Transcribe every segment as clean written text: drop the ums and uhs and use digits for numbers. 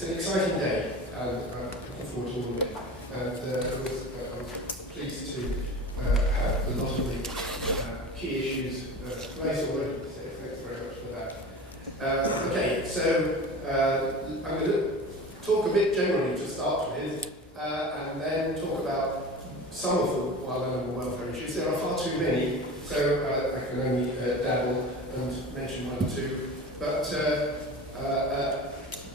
It's an exciting day, and I'm looking forward to all of it. And I'm pleased to have a lot of the key issues raised already, so thanks very much for that. Okay, so I'm going to talk a bit generally to start with, and then talk about some of the wild animal welfare issues. There are far too many, so I can only dabble and mention one or two. But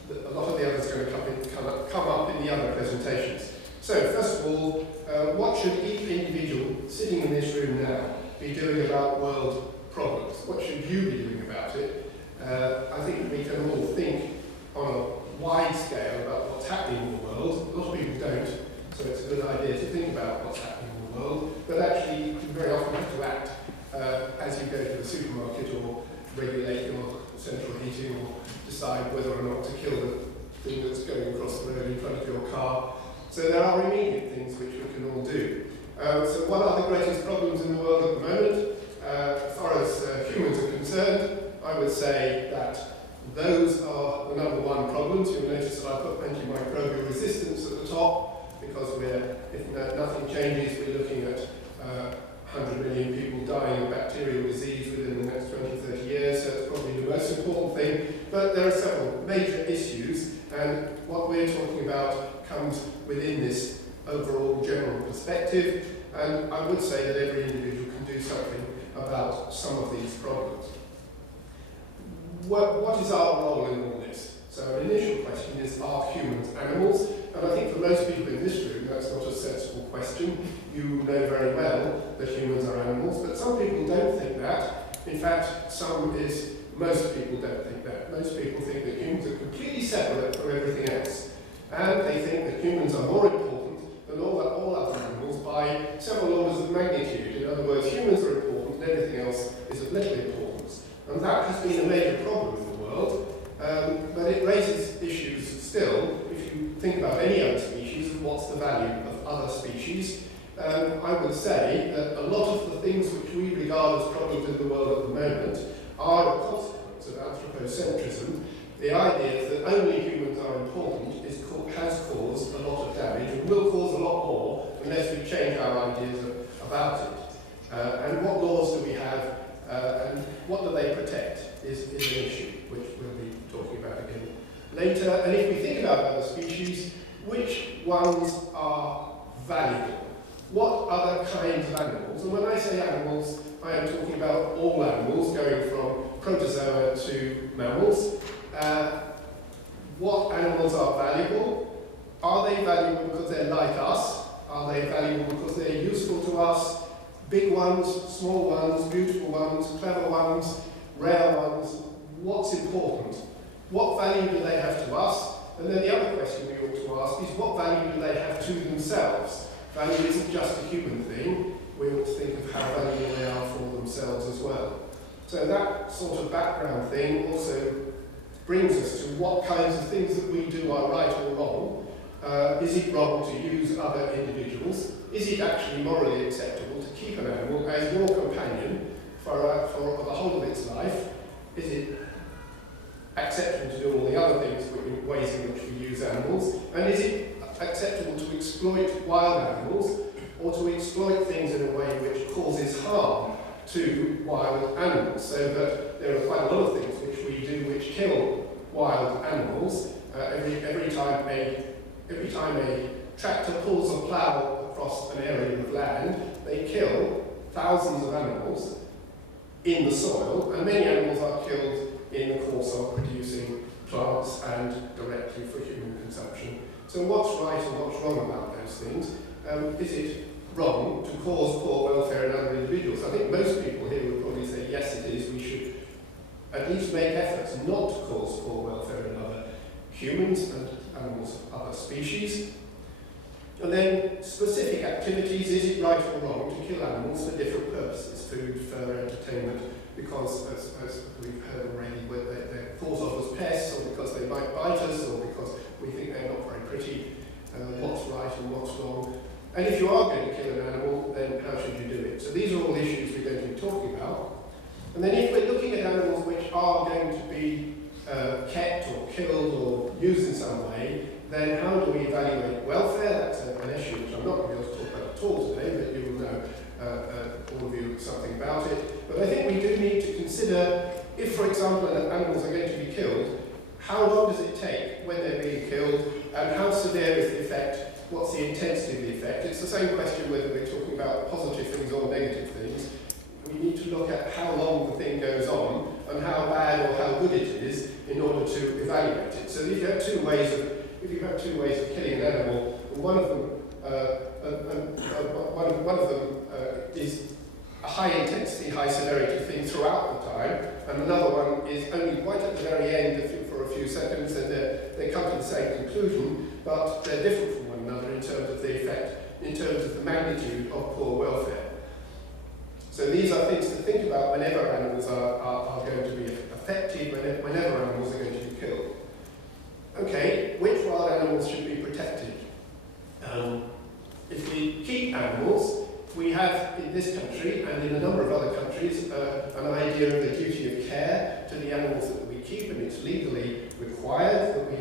a lot of the others are going to come up in the other presentations. So first of all, what should each individual sitting in this room now be doing about world problems? What should you be doing about it? I think we can all think on a wide scale about what's happening in the world. A lot of people don't, so it's a good idea to think about what's happening in the world, but actually you very often have to act as you go to the supermarket or regulate your central heating or decide whether or not to kill the thing that's going across the road in front of your car. So there are immediate things which we can all do. So what are the greatest problems in the world at the moment? As far as humans are concerned, I would say that those are the number one problems. You'll notice that I put antimicrobial resistance at the top, because if nothing changes, we're looking at 100 million people dying of bacterial disease within the next 20, 30 years, so it's probably the most important thing. But there are several major issues, and what we're talking about comes within this overall general perspective, and I would say that every individual can do something about some of these problems. What is our role in all this? So an initial question is, are humans animals? And I think for most people in this room, that's not a sensible question. You know very well that humans are animals, but some people don't think that. In fact, most people don't think that. Most people think that humans are completely separate from everything else. And they think that humans are more important than all other animals by several orders of magnitude. In other words, humans are important and everything else is of little importance. And that has been a major problem in the world, but it raises issues still. If you think about any other species and what's the value of other species, I would say that a lot of the things which we regard as problems in the world at the moment are a consequence of anthropocentrism. The idea that only humans are important has caused a lot of damage and will cause a lot more unless we change our ideas about it. And what laws do we have and what do they protect is an issue which we'll be talking about again later. And if we think about other species, which ones are valuable? What other kinds of animals? And when I say animals, I am talking about all animals, going from protozoa to mammals. What animals are valuable? Are they valuable because they're like us? Are they valuable because they're useful to us? Big ones, small ones, beautiful ones, clever ones, rare ones. What's important? What value do they have to us? And then the other question we ought to ask is, what value do they have to themselves? Value isn't just a human thing. We ought to think of how valuable they are for themselves as well. So that sort of background thing also brings us to what kinds of things that we do are right or wrong. Is it wrong to use other individuals? Is it actually morally acceptable to keep an animal as your companion for the whole of its life? Is it acceptable to do all the other things, ways in which we use animals? And is it acceptable to exploit wild animals or to exploit things in a way which causes harm to wild animals? So that there are quite a lot of things which we do which kill wild animals. Every time a tractor pulls a plough across an area of land, they kill thousands of animals in the soil, and many animals are killed in the course of producing plants and directly for human consumption. So what's right and what's wrong about those things? Is it wrong to cause poor welfare in other individuals? I think most people here would probably say yes, it is. We should at least make efforts not to cause poor welfare in other humans and animals of other species. And then specific activities, is it right or wrong to kill animals for different purposes, food, fur, entertainment, because as we've heard already, they're thought of as pests, or because they might bite us, or because we think they're not very pretty. What's right and what's wrong? And if you are going to kill an animal, then how should you do it? So these are all issues we're going to be talking about. And then if we're looking at animals which are going to be kept or killed or used in some way, then how do we evaluate welfare? That's an issue which I'm not going to be able to talk about at all today, but you will know, all of you, something about it. But I think we do need to consider, if, for example, animals are going to be killed, how long does it take when they're being killed, and how severe is the effect? What's the intensity of the effect? It's the same question whether we're talking about positive things or negative things. We need to look at how long the thing goes on and how bad or how good it is in order to evaluate it. So if you have two ways of killing an animal, one of them is a high intensity, high severity thing throughout the time, and another one is only right at the very end for a few seconds, and they come to the same conclusion, but they're different from one another in terms of the effect, in terms of the magnitude of poor welfare. So these are things to think about whenever animals are going to be affected, whenever animals are going to be killed. Okay, which wild animals should be protected? If we keep animals, we have in this country and in a number of other countries an idea of the duty of care to the animals that we keep, and it's legally required that we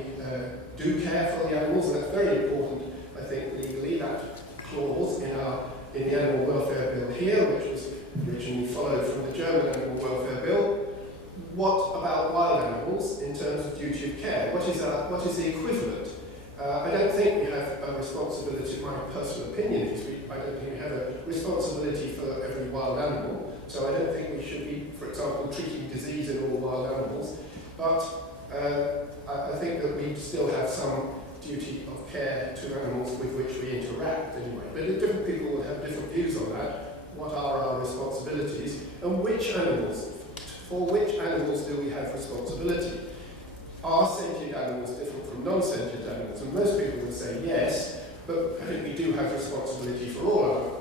do care for the animals, and that's very important, I think, legally. That clause in the Animal Welfare Bill here, which was originally followed from the German Animal Welfare Bill. What about wild animals in terms of duty of care? What is the equivalent? I don't think we have a responsibility, my personal opinion is I don't think we have a responsibility for every wild animal, so I don't think we should be, for example, treating disease in all wild animals, but I think that we still have some duty of care to animals with which we interact anyway. But different people will have different views on that. What are our responsibilities, and for which animals do we have responsibility? Are sentient animals different from non-sentient animals? And most people would say yes, but I think we do have responsibility for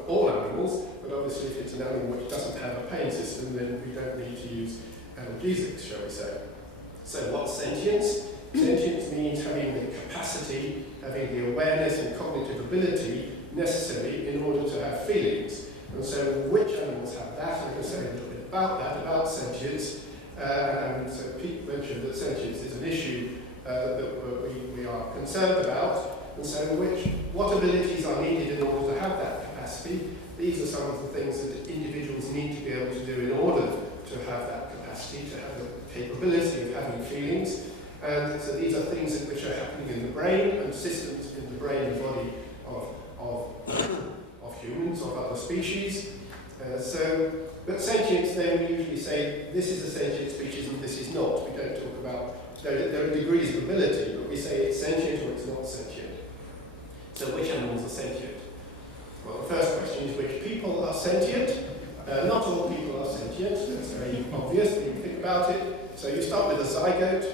all animals, but obviously if it's an animal which doesn't have a pain system, then we don't need to use analgesics, shall we say. So what's sentience? Sentience means having the capacity, having the awareness and cognitive ability necessary in order to have feelings. And so which animals have that? I'm going to say a little bit about that, about sentience. And so Pete mentioned that sentience is an issue that we are concerned about. And so what abilities are needed in order to have that capacity? These are some of the things that individuals need to be able to do in order to have that capacity, to have the capability of having feelings. And so these are things which are happening in the brain and systems in the brain and body of humans, of other species. But sentience, then we usually say this is a sentient species and this is not. We don't talk about, there are degrees of ability, but we say it's sentient or it's not sentient. So which animals are sentient? Well, the first question is which people are sentient. Not all people are sentient, that's very obvious when you think about it. So you start with a zygote,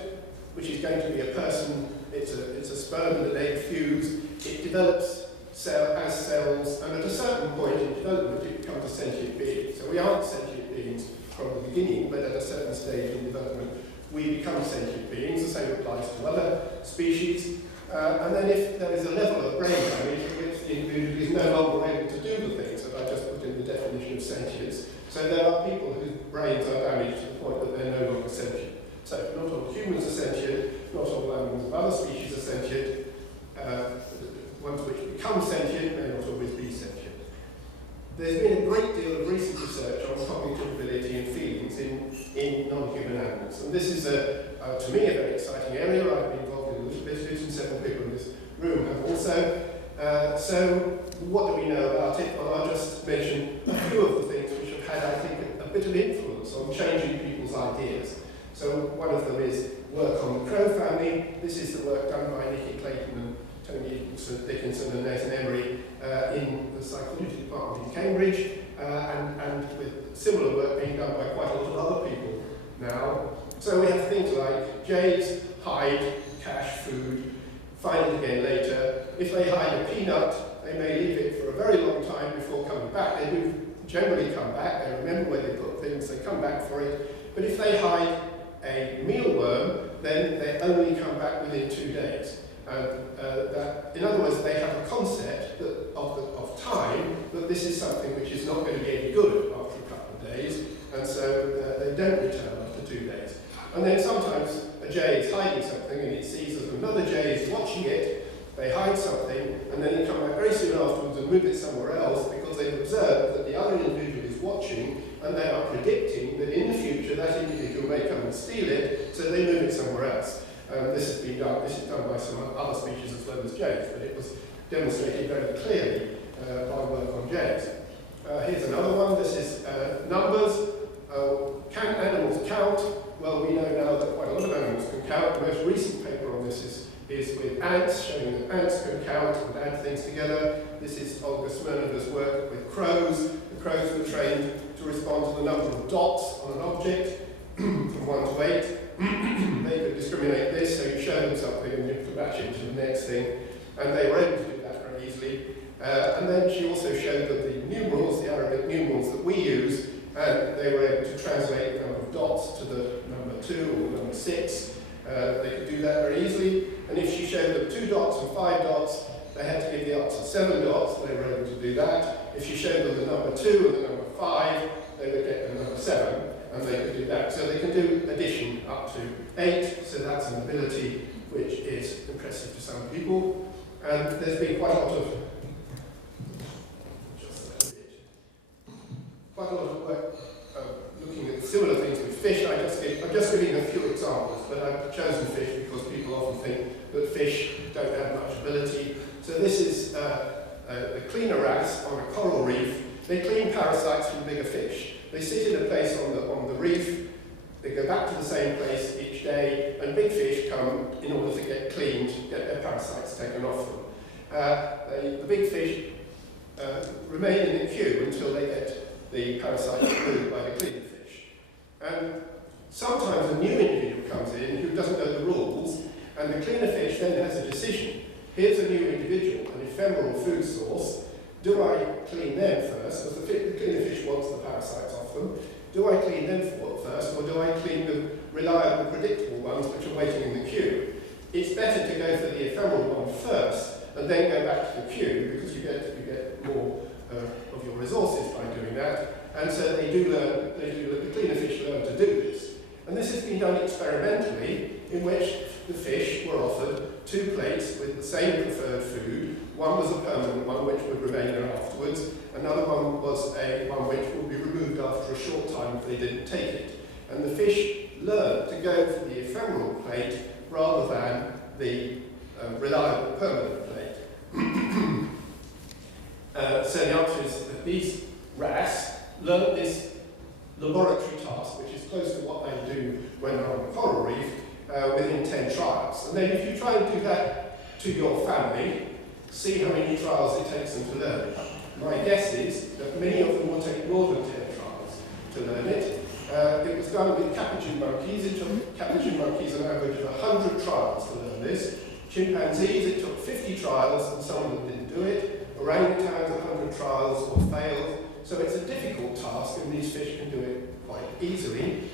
which is going to be a person, it's a sperm and an egg fused. It develops as cells, and at a certain point in development it becomes a sentient being. So we aren't sentient beings from the beginning, but at a certain stage in development we become sentient beings. The same applies to other species. And then if there is a level of brain damage in which the individual is no longer able to do the things that I just put in the definition of sentience, so there are people whose brains are damaged to the point that they're no longer sentient. So not all humans are sentient, not all animals of other species are sentient. Ones which become sentient may not always be sentient. There's been a great deal of recent research on cognitive ability and feelings in non-human animals. And this is, to me, a very exciting area. I've been involved in a little bit of it, and several people in this room have also. So what do we know about it? Well, I'll just mention a few of the things which have had, I think, a bit of influence on changing people's ideas. So one of them is work on the crow family. This is the work done by Nicky Clayton and Tony Dickinson and Nathan Emery in the psychology department in Cambridge, and with similar work being done by quite a lot of other people now. So we have things like jays hide cache food, find it again later. If they hide a peanut, they may leave it for a very long time before coming back. They do generally come back, they remember where they put things, they come back for it. But if they hide a mealworm, then they only come back within 2 days. In other words, they have a concept of time that this is something which is not going to be any good after a couple of days, and so they don't return after 2 days. And then sometimes a a jay is hiding something and it sees that another jay is watching it, they hide something, and then they come back very soon afterwards and move it somewhere else because they've observed that the other individual is watching, and they are predicting that in the future that individual may come and steal it, so they move it somewhere else. This has been done. This is done by some other species as well as jays, but it was demonstrated very clearly by work on jays. Here's another one. This is numbers. Can animals count? Well, we know now that quite a lot of animals can count. The most recent paper on this is with ants, showing that ants can count and add things together. This is Olga Smirnova's work with crows. The crows were trained to respond to the number of dots on an object from 1 to 8. They could discriminate this, so you show them something and you could match it to the next thing. And they were able to do that very easily. And then she also showed that the numerals, the Arabic numerals that we use, and they were able to translate the number of dots to the number 2 or number 6. They could do that very easily. And if she showed them 2 dots and 5 dots, they had to give the answer 7 dots, they were able to do that. If you showed them the number 2 and the number 5, they would get the number 7, and they could do that. So they can do addition up to 8, so that's an ability which is impressive to some people. And there's been quite a lot of work looking at similar things with fish. I'm just giving a few examples, but I've chosen fish because people often think that fish don't have much ability. So this is a cleaner wrasse on a coral reef. They clean parasites from bigger fish. They sit in a place on the reef. They go back to the same place each day, and big fish come in order to get cleaned, get their parasites taken off them. The big fish remain in the queue until they get the parasites removed by the cleaner fish. And sometimes a new individual comes in who doesn't know the rules, and the cleaner fish then has a decision. Here's a new individual, an ephemeral food source. Do I clean them first, because the cleaner fish wants the parasites off them? Do I clean them first, or do I clean the reliable, predictable ones which are waiting in the queue? It's better to go for the ephemeral one first, and then go back to the queue, because you get more of your resources by doing that. And so the cleaner fish learn to do this. And this has been done experimentally, in which the fish were offered 2 plates with the same preferred food. One was a permanent one, which would remain there afterwards. Another one was one which would be removed after a short time if they didn't take it. And the fish learned to go for the ephemeral plate rather than the reliable permanent plate. So the answer is that these wrasse learned this laboratory task, which is close to what they do when they're on the coral reef, within 10 trials. And then if you try and do that to your family, see how many trials it takes them to learn it. My guess is that many of them will take more than 10 trials to learn it. It was done with capuchin monkeys. It took capuchin monkeys an average of 100 trials to learn this. Chimpanzees, it took 50 trials, and some of them didn't do it. Orangutans, 100 trials or failed. So it's a difficult task, and these fish can do it quite easily.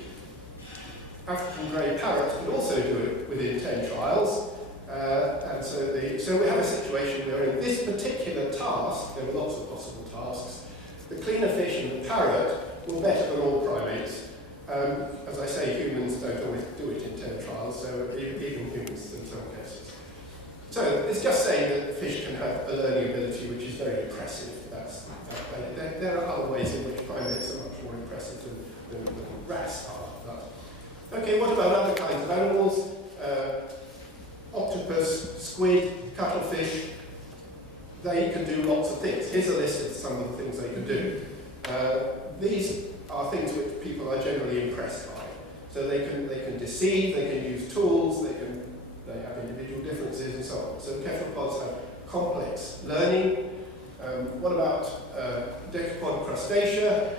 African grey parrots can also do it within 10 trials. And so we have a situation where in this particular task, there were lots of possible tasks, the cleaner fish and the parrot were better than all primates. As I say, humans don't always do it in 10 trials, so even humans in some cases. So it's just saying that fish can have a learning ability which is very impressive. There are other ways in which primates are much more impressive than wrasse are. Okay, what about other kinds of animals? Octopus, squid, cuttlefish, they can do lots of things. Here's a list of some of the things they can do. These are things which people are generally impressed by. So they can deceive, they can use tools, they have individual differences and so on. So cephalopods have complex learning. What about decapod crustacea,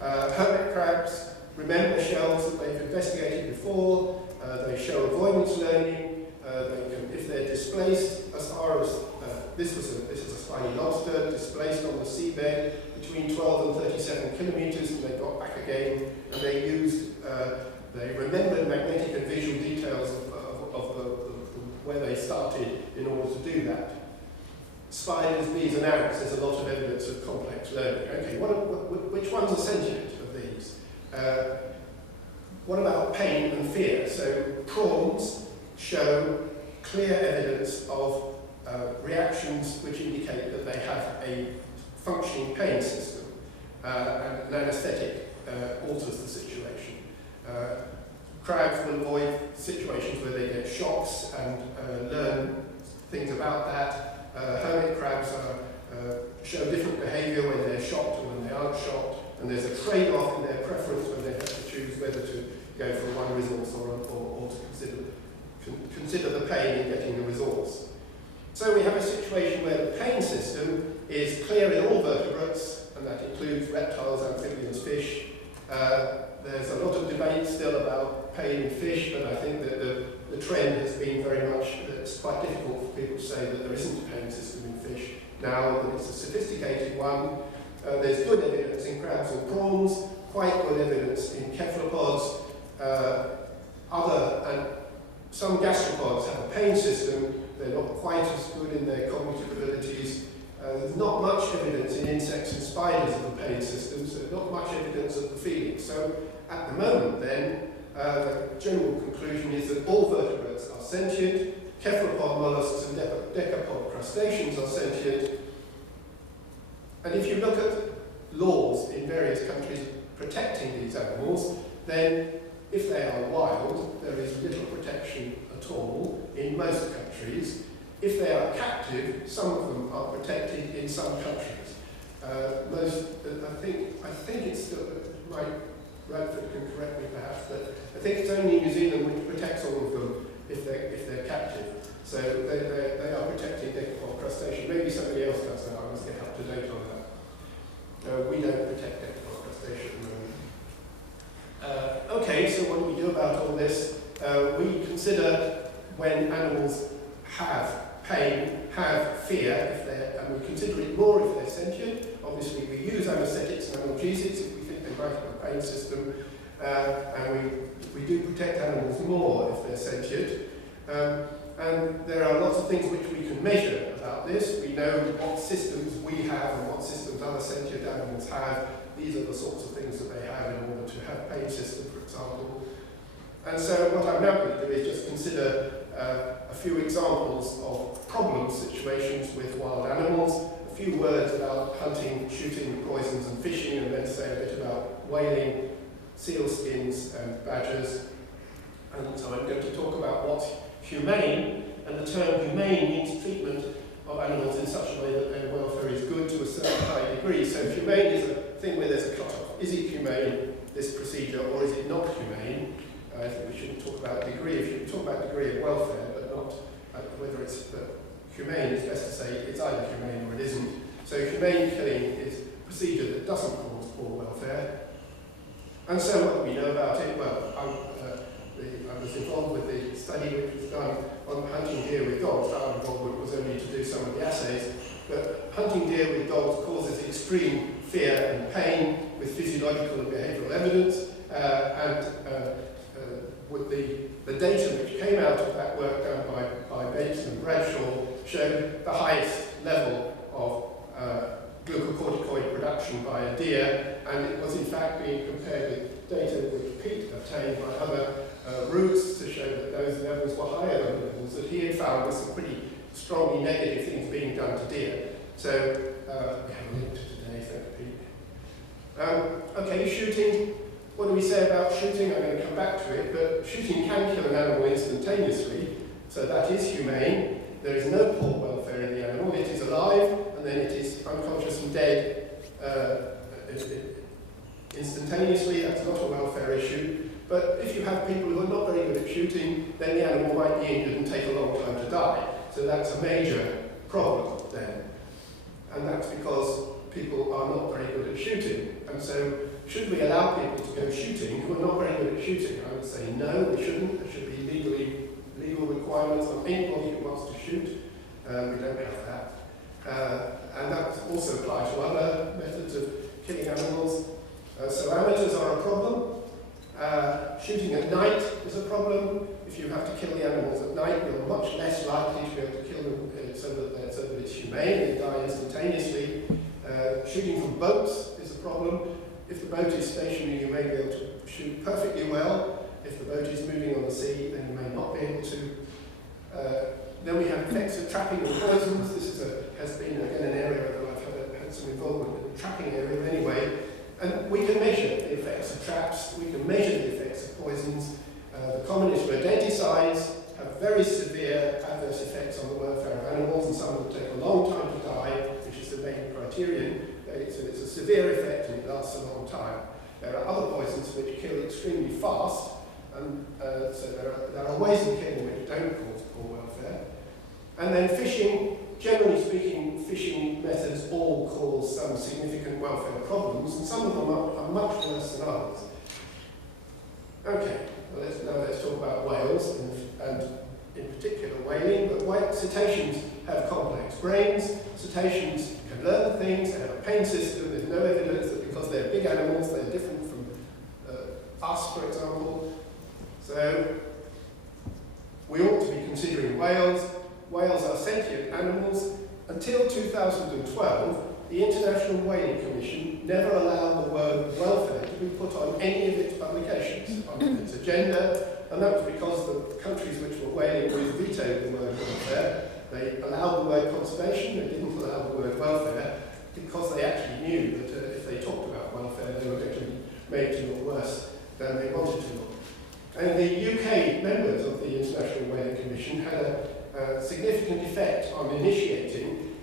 hermit crabs, remember shells that they've investigated before, they show avoidance learning. If they're displaced as far as, this is a spiny lobster, displaced on the seabed between 12 and 37 kilometres, and they got back again, and they remembered magnetic and visual details of where they started in order to do that. Spiders, bees and ants, there's a lot of evidence of complex learning. Okay, which ones are sentient of these? What about pain and fear? So so prawns show clear evidence of reactions which indicate that they have a functioning pain system, and an anaesthetic alters the situation. Crabs will avoid situations where they get shocks and learn things about that. Hermit crabs show different behaviour when they're shocked and when they aren't shocked, and there's a trade-off in their preference when they have to choose whether to go for one resource or to consider the pain in getting the resource. So we have a situation where the pain system is clear in all vertebrates, and that includes reptiles, amphibians, fish. There's a lot of debate still about pain in fish, but I think that the trend has been very much that it's quite difficult for people to say that there isn't a pain system in fish now, that it's a sophisticated one. There's good evidence in crabs and prawns, quite good evidence in cephalopods. And some gastropods have a pain system. They're not quite as good in their cognitive abilities. There's not much evidence in insects and spiders of the pain system, so not much evidence of the feeling. So at the moment then, the general conclusion is that all vertebrates are sentient, cephalopod mollusks and decapod crustaceans are sentient. And if you look at laws in various countries protecting these animals, then if they are wild, there is little protection at all in most countries. If they are captive, some of them are protected in some countries. I think it's still, Mike Radford can correct me perhaps, but I think it's only New Zealand which protects all of them if they're captive. So they are protecting decapod crustaceans. Maybe somebody else does now. I must get up to date on that. We don't protect decapod crustaceans at the moment. Okay, so what do we do about all this? We consider when animals have pain, have fear, and we consider it more if they're sentient. Obviously, we use anaesthetics and analgesics if we think they might have a pain system, and we do protect animals more if they're sentient. And there are lots of things which we can measure about this. We know what systems we have and what systems other sentient animals have. These are the sorts of things that they have in order to have pain system, for example. And so what I'm now going to do is just consider a few examples of problem situations with wild animals, a few words about hunting, shooting, poisons and fishing, and then say a bit about whaling, sealskins and badgers. And so I'm going to talk about what's humane, and the term humane means treatment of animals in such a way that their welfare is good to a certain high degree. So humane is a thing where there's a cut-off. Is it humane, this procedure, or is it not humane? I think we shouldn't talk about degree. We should talk about degree of welfare, but not whether it's humane. It's best to say it's either humane or it isn't. So humane killing is a procedure that doesn't cause poor welfare. And so what do we know about it? Well, I was involved with the study which was done on hunting deer with dogs. Our involvement was only to do some of the assays. But hunting deer with dogs causes extreme fear and pain with physiological and behavioural evidence. With the data which came out of that work done by Bates and Bradshaw showed the highest level of glucocorticoid production by a deer, and it was in fact being compared with data which Pete obtained by other routes to show that those levels were higher than the levels that he had found with some pretty strongly negative things being done to deer. So we have a link to today, thank you, Pete. Okay, shooting. What do we say about shooting? I'm going to come back to it, but shooting can kill an animal instantaneously, so that is humane. There is no poor welfare in the animal. It is alive, and then it is unconscious and dead instantaneously. That's not a welfare issue. But if you have people who are not very good at shooting, then the animal might be injured and take a long time to die. So that's a major problem then. And that's because people are not very good at shooting. And so should we allow people to go shooting who are not very good at shooting? I would say no, we shouldn't. There should be legal requirements on anybody who wants to shoot. We don't have that. And that also applies to other methods of killing animals. So amateurs are a problem. Shooting at night is a problem. If you have to kill the animals at night, you're much less likely to be able to kill them so that it's humane, they die instantaneously. Shooting from boats is a problem. If the boat is stationary, you may be able to shoot perfectly well. If the boat is moving on the sea, trapping of poisons. This has been, again, an area that I've had some involvement in, the trapping area anyway. And we can measure the effects of traps, we can measure the effects of poisons. The commonest rodenticides have very severe adverse effects on the welfare of animals, and some will take a long time to die, which is the main criterion. So it's a severe effect and it lasts a long time. There are other poisons which kill extremely fast, and so there are ways of killing which don't cause poor welfare. And then fishing, generally speaking, fishing methods all cause some significant welfare problems, and some of them are much worse than others. Okay, well, now let's talk about whales, and in particular whaling, but cetaceans have complex brains. Cetaceans can learn things, they have a pain system. There's no evidence that because they're big animals, they're different from us, for example. So we ought to be considering whales. Whales are sentient animals. Until 2012, the International Whaling Commission never allowed the word welfare to be put on any of its publications, on its agenda, and that was because the countries which were whaling with vetoed the word welfare. They allowed the word conservation, they didn't allow the word welfare, because they actually knew that if they talked about welfare, they were going to be made to look worse than they wanted to look. And the UK members of the International Whaling Commission had a significant effect on initiating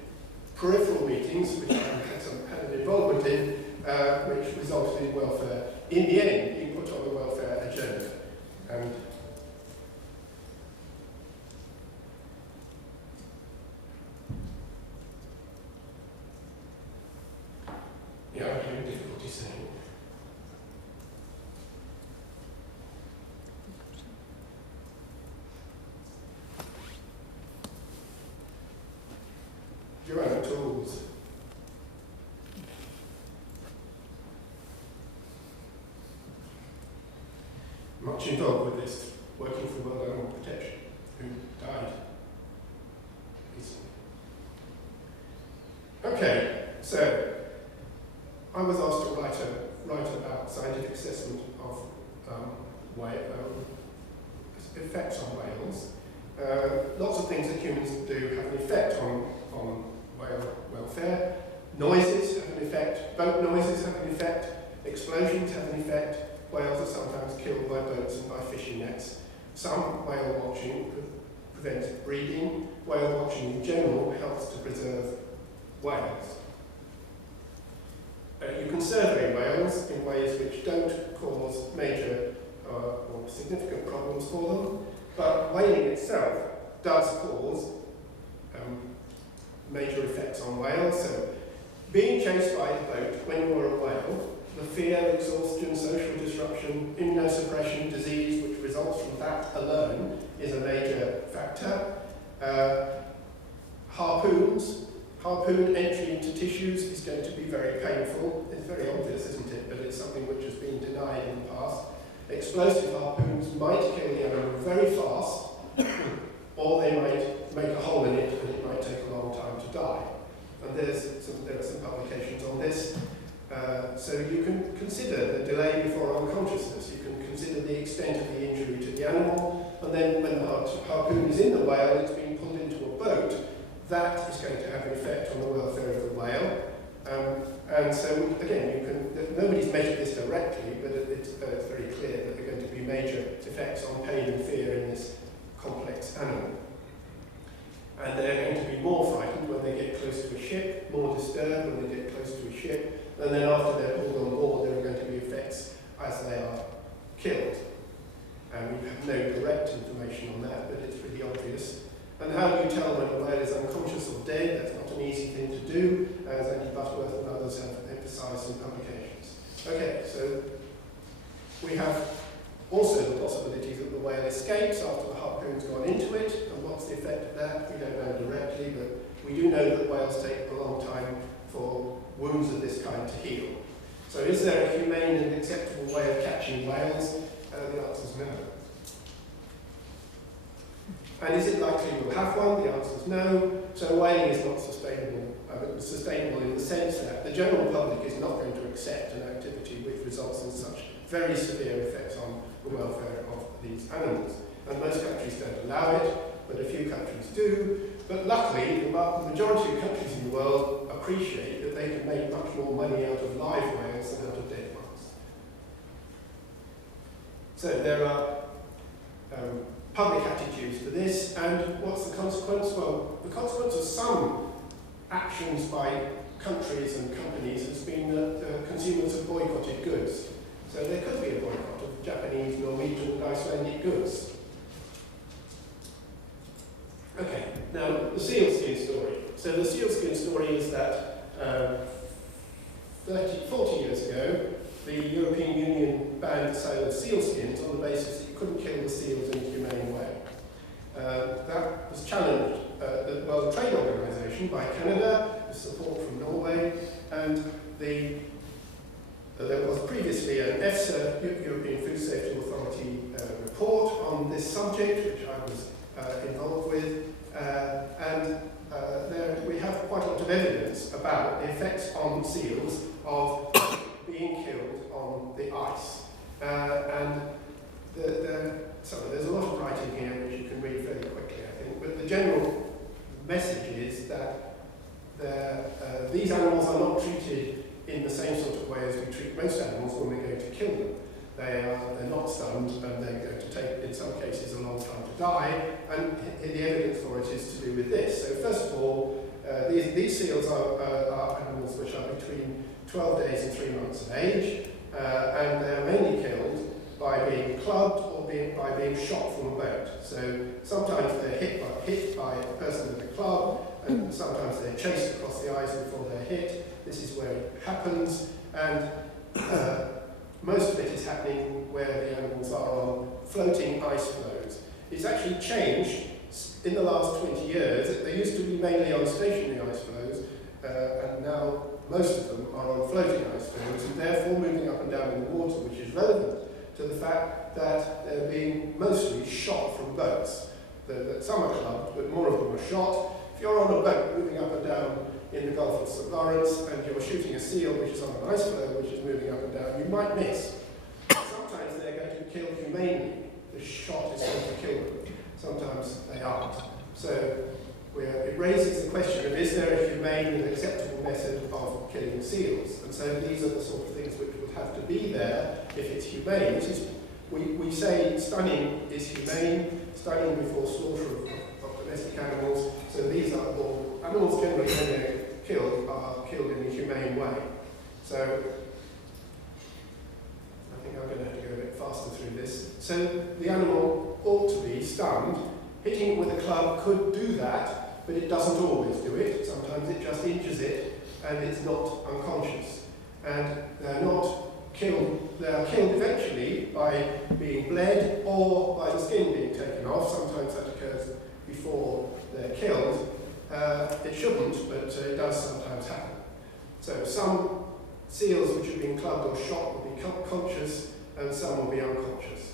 peripheral meetings, which I had an involvement in, which resulted in welfare, in the end, being put on the welfare agenda. And yeah, I'm having difficulty saying. Your own tools. Much involved with this, working for World Animal Protection, who died recently. Okay, so I was asked to write about scientific assessment of effects on whales. Lots of things that humans do have an effect on whale welfare. Noises have an effect, boat noises have an effect, explosions have an effect. Whales are sometimes killed by boats and by fishing nets. Some whale watching prevents breeding. Whale watching in general helps to preserve whales. You can survey whales in ways which don't cause major or significant problems for them, but whaling itself does cause major effects on whales. So being chased by a boat when you're a whale, the fear, exhaustion, social disruption, immunosuppression, disease, which results from that alone, is a major factor. Harpoon entry into tissues is going to be very painful. It's very obvious, isn't it? But it's something which has been denied in the past. Explosive harpoons might kill the animal very fast, or they might make a hole in it and it might take a long time to die. And there are some publications on this. So you can consider the delay before unconsciousness, you can consider the extent of the injury to the animal, and then when the harpoon is in the whale, it's being pulled into a boat, that is going to have an effect on the welfare of the whale. And so, again, nobody's measured this directly, but it's very clear that there are going to be major effects on pain and fear in this complex animal. And they're going to be more frightened when they get close to a ship, more disturbed when they get close to a ship, and then after they're pulled on board, there are going to be effects as they are killed. And we have no direct information on that, but it's pretty obvious. And how do you tell when a whale is unconscious or dead? That's not an easy thing to do, as Andy Butterworth and others have emphasised in publications. Okay, so we have also the possibility that the whale escapes after the harpoon's gone into it, and what's the effect of that? We don't know directly, but we do know that whales take a long time for wounds of this kind to heal. So is there a humane and acceptable way of catching whales? The answer is no. And is it likely we'll have one? The answer is no. So whaling is not sustainable in the sense that the general public is not going to accept an activity which results in such very severe effects on the welfare of these animals. And most countries don't allow it. but a few countries do. But luckily, the majority of countries in the world appreciate that they can make much more money out of live whales than out of dead ones. So there are public attitudes to this, and what's the consequence? Well, the consequence of some actions by countries and companies has been that consumers have boycotted goods. So there could be a boycott of Japanese, Norwegian, and Icelandic goods. Okay, now the sealskin story. So the sealskin story is that 40 years ago, the European Union banned the sale of sealskins on the basis that you couldn't kill the seals in a humane way. That was challenged at the World Trade Organization by Canada, with support from Norway, and there was previously an EFSA, European Food Safety Authority, report on this subject, which I was involved with, and there we have quite a lot of evidence about the effects on seals of being killed on the ice. And there's a lot of writing here which you can read fairly quickly, I think, but the general message is that these animals are not treated in the same sort of way as we treat most animals when we're going to kill them. They're not stunned, and they're going to take, in some cases, a long time to die, and the evidence for it is to do with this. So first of all, these seals are animals which are between 12 days and 3 months of age, and they're mainly killed by being clubbed or by being shot from a boat. So sometimes they're hit by a person with a club, and sometimes they're chased across the ice before they're hit. This is where it happens, and most of it is happening where the animals are on floating ice floes. It's actually changed in the last 20 years. They used to be mainly on stationary ice floes, and now most of them are on floating ice floes, and therefore moving up and down in the water, which is relevant to the fact that they're being mostly shot from boats. Some are clubbed, but more of them are shot. If you're on a boat moving up and down in the Gulf of St. Lawrence and you're shooting a seal which is on an ice floe which is moving up and down, you might miss. Sometimes they're going to kill humanely. The shot is going to kill them. Sometimes they aren't. So it raises the question of, is there a humane and acceptable method of killing seals? And so these are the sort of things which would have to be there if it's humane. We say stunning is humane, stunning before slaughter of domestic animals. So these are all animals generally, when they're killed, are killed in a humane way. So I think I'm going to have to go a bit faster through this. So the animal ought to be stunned. Hitting it with a club could do that, but it doesn't always do it. Sometimes it just injures it and it's not unconscious. And they're not killed, they are killed eventually by being bled or by the skin being taken off. Sometimes that occurs before they're killed. It shouldn't, but it does sometimes happen. So some seals which have been clubbed or shot will be conscious, and some will be unconscious.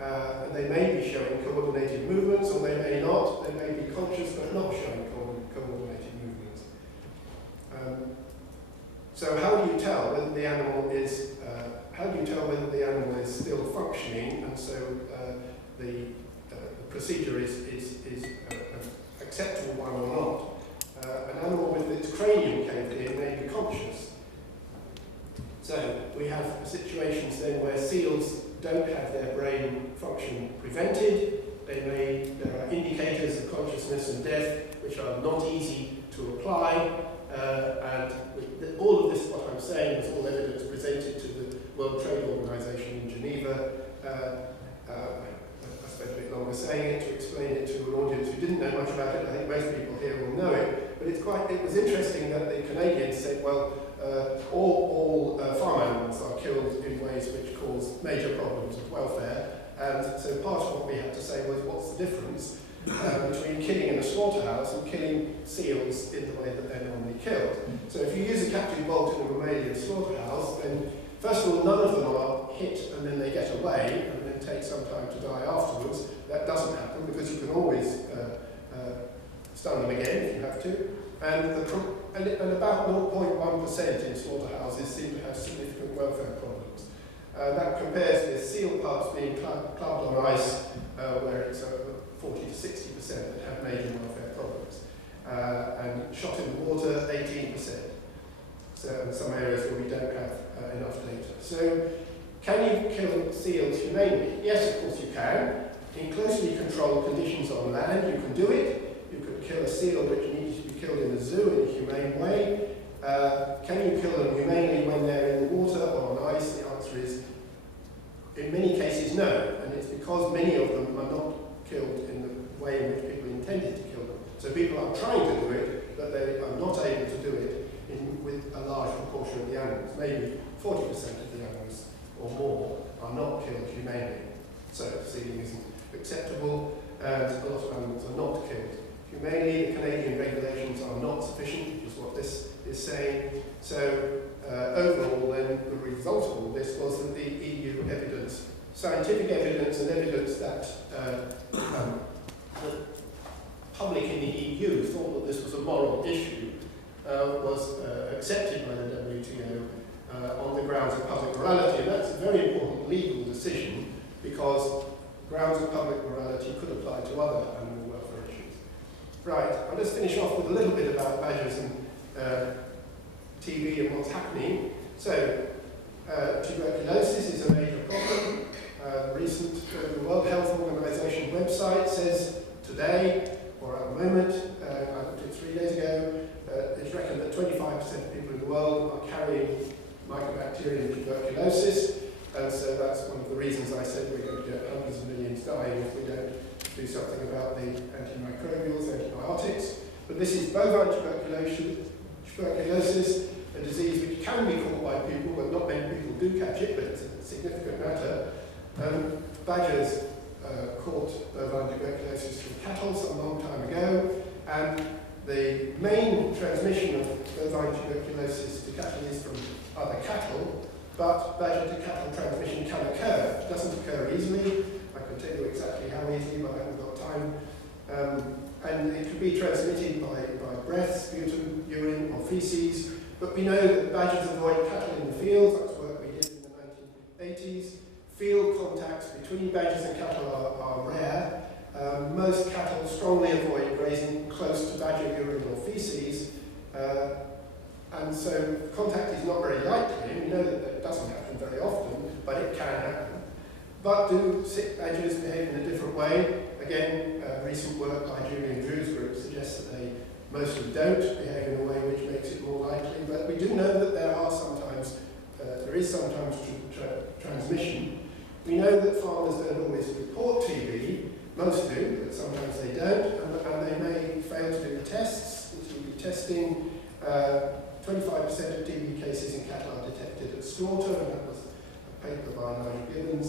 And they may be showing coordinated movements, or they may not. They may be conscious but not showing coordinated movements. So how do you tell whether the animal is still functioning, and so the procedure is an acceptable one or not? An animal with its cranium caved in may be conscious. So we have situations then where seals don't have their brain function prevented. There are indicators of consciousness and death which are not easy to apply, and all of this, what I'm saying, is all evidence presented to the World Trade Organization in Geneva. I spent a bit longer saying it to explain it to an audience who didn't know much about it. I think most people here will know it, but it was interesting that the Canadians said, well, all farm animals are killed in ways which cause major problems of welfare, and so part of what we had to say was, what's the difference between killing in a slaughterhouse and killing seals in the way that they're normally killed? So if you use a captive bolt in a mammalian slaughterhouse, then first of all, none of them are hit and then they get away and then take some time to die afterwards. That doesn't happen because you can always stun them again if you have to. And about 0.1% in slaughterhouses seem to have significant welfare problems. That compares with seal parts being clubbed on ice, where it's 40 to 60% that have major welfare problems. And shot in the water, 18%. So in some areas where we don't have enough data. So can you kill seals humanely? Yes, of course you can. In closely controlled conditions on land, you can do it. You could kill a seal which needs to be killed in a zoo in a humane way. Can you kill them humanely when they're in the water or on ice? The answer is, in many cases, no. And it's because many of them are not killed in the way in which people intended to kill them. So people are trying to do it, but they are not able to do it with a large proportion of the animals. Maybe 40% of the animals or more are not killed humanely. So sealing isn't acceptable, and a lot of animals are not killed humanely. The Canadian regulations are not sufficient, is what this is saying. So overall, then, the result of all this was that the EU evidence, scientific evidence and evidence that the public in the EU thought that this was a moral issue, was accepted by the WTO on the grounds of public morality. And that's a very important legal decision, because grounds of public morality could apply to other animal welfare issues. Right, I'll just finish off with a little bit about badgers and TB and what's happening. So, tuberculosis is a major problem. The World Health Organization website says today, or at the moment, I looked at it 3 days ago, it's reckoned that 25% of people in the world are carrying mycobacterial tuberculosis, and so that's one of the reasons I said we're going to get hundreds of millions dying if we don't do something about the antimicrobials, antibiotics. But this is bovine tuberculosis, a disease which can be caught by people, but not many people do catch it, but it's a significant matter. Badgers caught bovine tuberculosis from cattle some long time ago, and the main transmission of bovine tuberculosis to cattle is from other cattle, but badger to cattle transmission can occur. It doesn't occur easily. I can tell you exactly how easily, but I haven't got time. And it can be transmitted by breath, sputum, urine, or feces. But we know that badgers avoid cattle in the fields. That's work we did in the 1980s. Field contacts between badgers and cattle are rare. Most cattle strongly avoid grazing close to badger urine or feces, and so contact is not very likely. We know that it doesn't happen very often, but it can happen. But do sick badgers behave in a different way? Again, recent work by Julian Drew's group suggests that they mostly don't behave in a way which makes it more likely, but we do know that there is sometimes transmission. We know that farmers don't always report TB. Most do, but sometimes they don't, and they may fail to do the tests, the TB testing. 25% of TB cases in cattle are detected at slaughter, and that was a paper by Nigel Gibbons.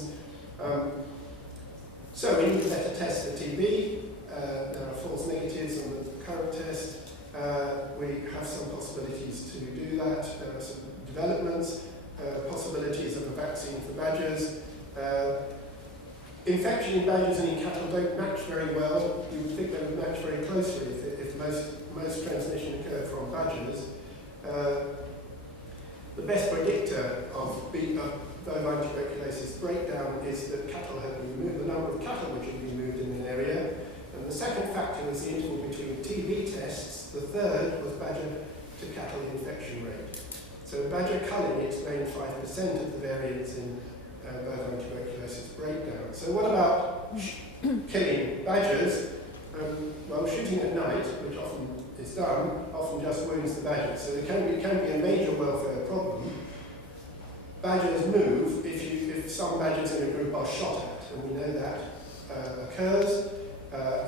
So we need to better test the TB. There are false negatives on the current test. We have some possibilities to do that. There are some developments, possibilities of a vaccine for badgers. Infection in badgers and in cattle don't match very well. You would think they would match very closely if most transmission occurred from badgers. The best predictor of bovine tuberculosis breakdown is that cattle have been removed, the number of cattle which have been moved in an area. And the second factor was the interval between TB tests. The third was badger to cattle infection rate. So badger culling explained 5% of the variance in bovine tuberculosis breakdown. So what about killing badgers? Well, shooting at night, which often is done, often just wounds the badgers. So there can be a major welfare problem. Badgers move if some badgers in a group are shot at, and we know that occurs.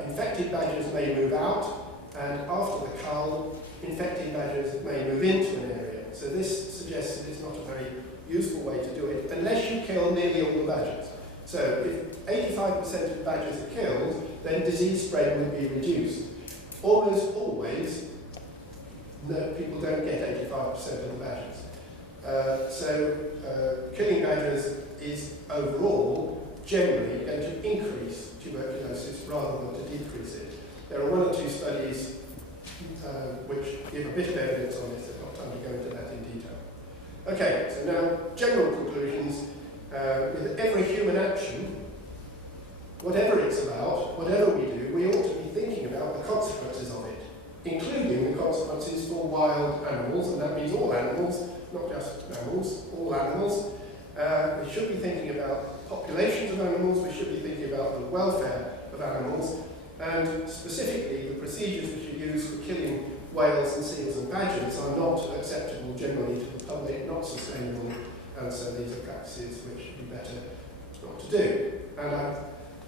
Infected badgers may move out, and after the cull, infected badgers may move into an area. So this suggests that it's not a very useful way to do it, unless you kill nearly all the badgers. So if 85% of badgers are killed, then disease spread will be reduced. Almost always, people don't get 85% of the badgers. So killing badgers is overall, generally, going to increase tuberculosis rather than to decrease it. There are 1 or 2 studies which give a bit of evidence on this. I've got time to go into that in detail. Okay, so now general conclusions. With every human action, whatever it's about, whatever we do, we ought to be thinking about the consequences of it, including the consequences for wild animals, and that means all animals, not just mammals, all animals. We should be thinking about populations of animals, we should be thinking about the welfare of animals, and specifically the procedures which are used for killing whales and seals and badgers are not acceptable generally to the public, not sustainable, and so these are practices which would be better not to do. And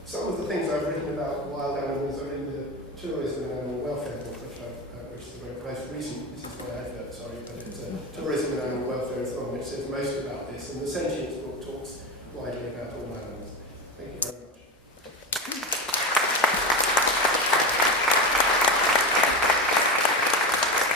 some of the things I've written about wild animals are in the Tourism and Animal Welfare book, which is the very most recent, this is my advert, sorry, but it's Tourism and Animal Welfare is the one which says most about this, and the Sentience book talks widely about all animals. Thank you very much.